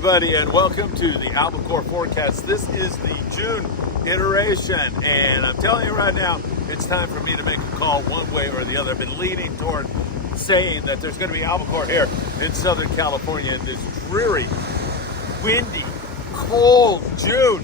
everybody, and welcome to the albacore forecast. This is the June iteration, and I'm telling you right now, it's time for me to make a call one way or the other. I've been leaning toward saying that there's going to be albacore here in Southern California in this dreary, windy, cold June.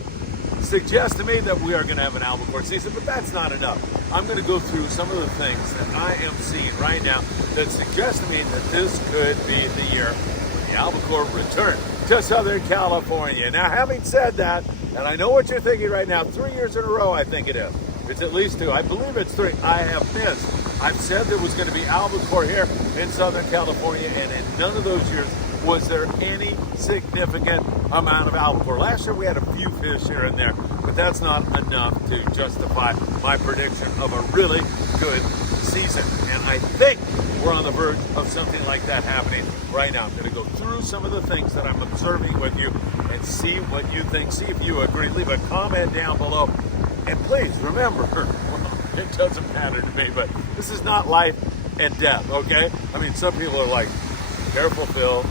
Suggests to me that we are going to have an albacore season, but that's not enough. I'm going to go through some of the things that I am seeing right now that suggest to me that this could be the year when the albacore return to Southern California. Now, having said that, and I know what you're thinking right now, 3 years in a row, I think it is. It's at least two. I believe it's three. I have missed. I've said there was going to be albacore here in Southern California, and in none of those years was there any significant amount of albacore. Last year we had a few fish here and there, but that's not enough to justify my prediction of a really good season. And I think we're on the verge of something like that happening right now. I'm going to go through some of the things that I'm observing with you and see what you think, see if you agree. Leave a comment down below. And please remember, it doesn't matter to me, but this is not life and death, okay? I mean, some people are like, careful, Phil.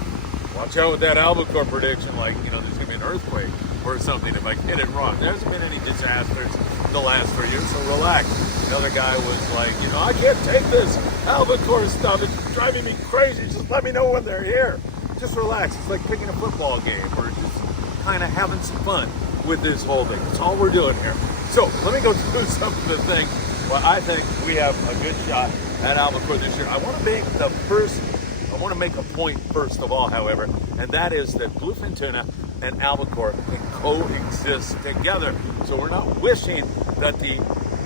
Watch out with that albacore prediction, like, there's going to be an earthquake or something if I get it wrong. There hasn't been any disasters the last 3 years, so relax. Another guy was like, I can't take this albacore stuff. It's driving me crazy. Just let me know when they're here. Just relax. It's like picking a football game or just kind of having some fun with this whole thing. That's all we're doing here. So let me go through some of the things. Well, I think we have a good shot at albacore this year. I want to make a point first of all, however, and that is that bluefin tuna and albacore can coexist together. So we're not wishing that the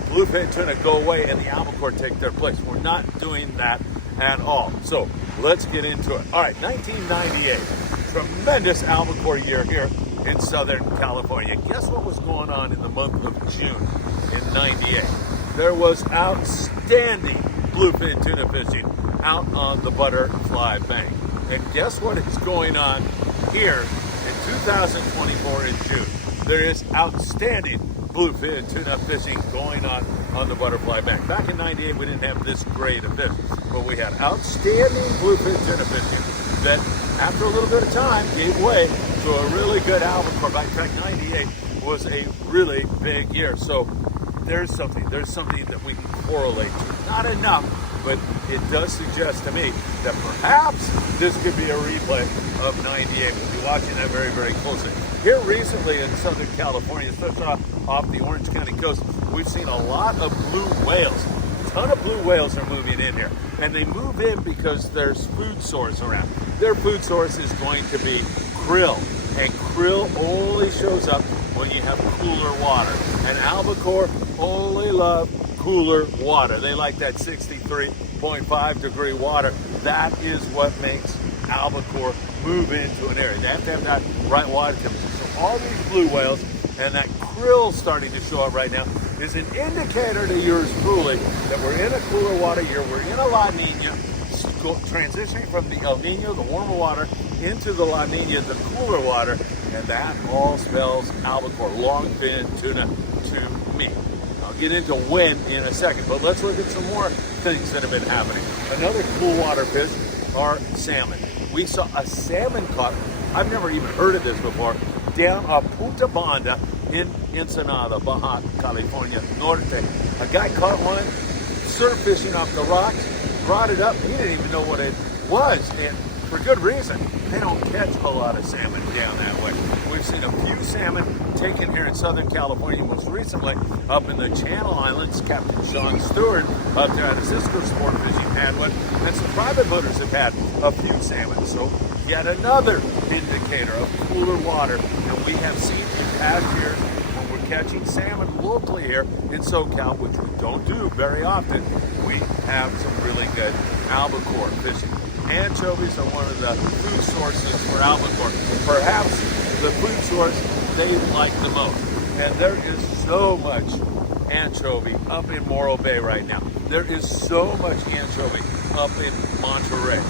bluefin tuna go away and the albacore take their place. We're not doing that at all. So let's get into it. All right, 1998, tremendous albacore year here in Southern California. Guess what was going on in the month of June in 98? There was outstanding bluefin tuna fishing out on the Butterfly Bank. And guess what is going on here in 2024 in June? There is outstanding bluefin tuna fishing going on the Butterfly Bank. Back in 98, we didn't have this great of fish, but we had outstanding bluefin tuna fishing that after a little bit of time gave way to a really good albacore. In fact, 98 was a really big year. So there's something that we can correlate to. Not enough, but it does suggest to me that perhaps this could be a replay of 98. We'll be watching that very, very closely. Here recently in Southern California, especially off the Orange County coast, we've seen a lot of blue whales. A ton of blue whales are moving in here. And they move in because there's food source around. Their food source is going to be krill. And krill only shows up when you have cooler water. And albacore only love cooler water. They like that 63.5 degree water. That is what makes albacore move into an area. They have to have that right water temperature. So all these blue whales and that krill starting to show up right now is an indicator to yours truly that we're in a cooler water year. We're in a La Nina, transitioning from the El Nino, the warmer water, into the La Nina, the cooler water, and that all spells albacore, longfin tuna to me. I'll get into when in a second, but let's look at some more things that have been happening. Another cool water fish are salmon. We saw a salmon caught, I've never even heard of this before, down a Punta Banda in Ensenada, Baja California Norte. A guy caught one, surf fishing off the rocks, brought it up. He didn't even know what it was, and for good reason. They don't catch a lot of salmon down that way. We've seen a few salmon taken here in Southern California, most recently up in the Channel Islands. Captain Sean Stewart up there at a Cisco Sport Fishing had one, and some private boaters have had a few salmon. So yet another indicator of cooler water that we have seen in past years when we're catching salmon locally here in SoCal, which we don't do very often. We have some really good albacore fishing. Anchovies are one of the food sources for albacore. Perhaps the food source they like the most. And there is so much anchovy up in Morro Bay right now. There is so much anchovy up in Monterey.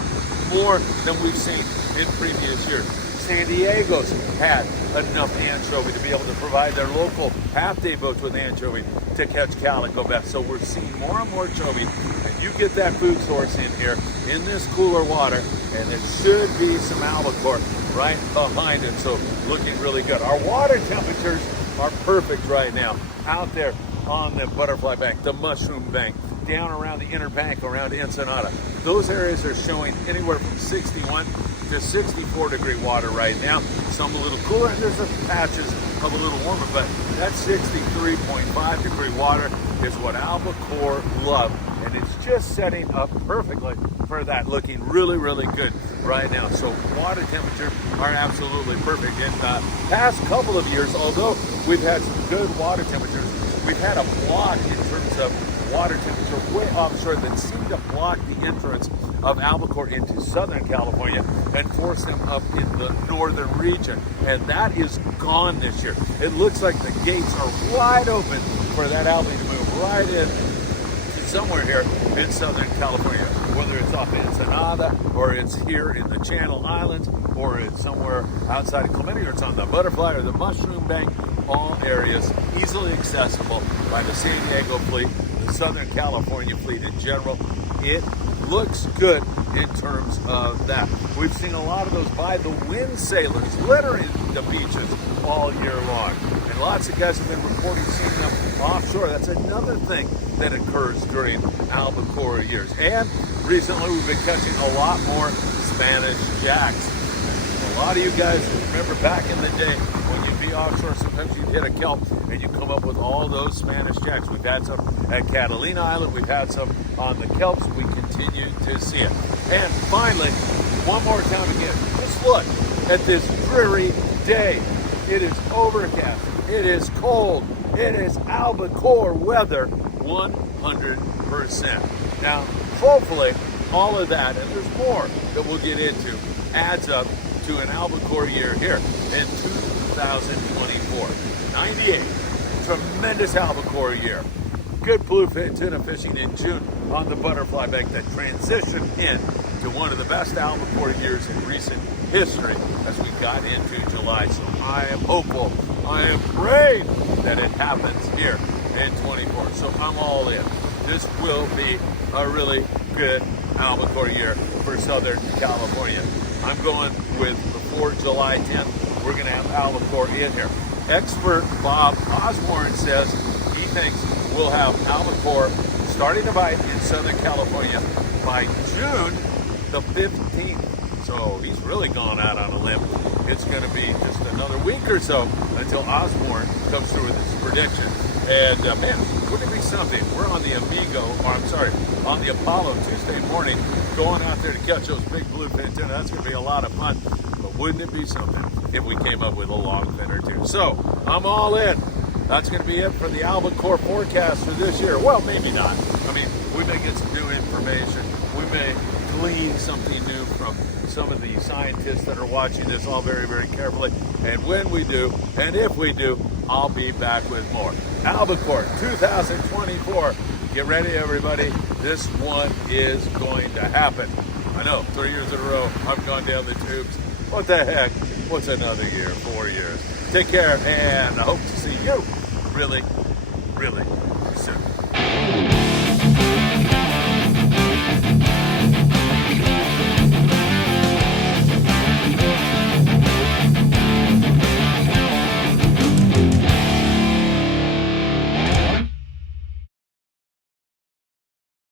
More than we've seen in previous years. San Diego's had enough anchovy to be able to provide their local half-day boats with anchovy to catch calico bass. So we're seeing more and more anchovy and you get that food source in here, in this cooler water, and there should be some albacore right behind it. So looking really good. Our water temperatures are perfect right now out there on the butterfly bank, the mushroom bank, down around the inner bank around Ensenada. Those areas are showing anywhere from 61 to 64 degree water right now. Some a little cooler, and there's some patches of a little warmer, but that 63.5 degree water is what albacore love, and it's just setting up perfectly for that, looking really, really good right now. So water temperatures are absolutely perfect. In the past couple of years, although we've had some good water temperatures, we've had a block in terms of water temperature way offshore that seemed to block the entrance of albacore into Southern California and force them up in the northern region. And that is gone this year. It looks like the gates are wide open for that algae to move right in to somewhere here in Southern California, whether it's off Ensenada or it's here in the Channel Islands or it's somewhere outside of Clemente or it's on the butterfly or the mushroom bank. All areas easily accessible by the San Diego fleet, the Southern California fleet in general. It looks good in terms of that. We've seen a lot of those by the wind sailors littering the beaches all year long. And lots of guys have been reporting seeing them offshore. That's another thing that occurs during albacore years. And recently we've been catching a lot more Spanish jacks. A lot of you guys remember back in the day when you'd be offshore, sometimes you'd hit a kelp and you come up with all those Spanish jacks. We've had some at Catalina Island. We've had some on the kelps. We continue to see it. And finally, one more time again, just look at this dreary day. It is overcast. It is cold. It is albacore weather 100%. Now, hopefully, all of that, and there's more that we'll get into, adds up to an albacore year here in 2024. 98, tremendous albacore year. Good bluefin tuna fishing in June on the butterfly bank that transitioned in to one of the best albacore years in recent history as we got into July. So I am hopeful, I am praying that it happens here in 24. So I'm all in. This will be a really good albacore year for Southern California. I'm going with before July 10th, we're going to have albacore in here. Expert Bob Osborne says he thinks we'll have albacore starting to bite in Southern California by June the 15th. So he's really gone out on a limb. It's going to be just another week or so until Osborne comes through with his prediction. And man, wouldn't it be something? We're on the on the Apollo Tuesday morning, going out there to catch those big bluefin tuna. That's going to be a lot of fun. But wouldn't it be something if we came up with a longfin or two? So I'm all in. That's going to be it for the albacore forecast for this year. Well, maybe not. I mean, we may get some new information. We may glean something new from some of the scientists that are watching this all very, very carefully. And when we do, and if we do, I'll be back with more. Albacore 2024. Get ready, everybody. This one is going to happen. I know, 3 years in a row, I've gone down the tubes. What the heck? What's another year? 4 years. Take care, and I hope to see you really, really soon.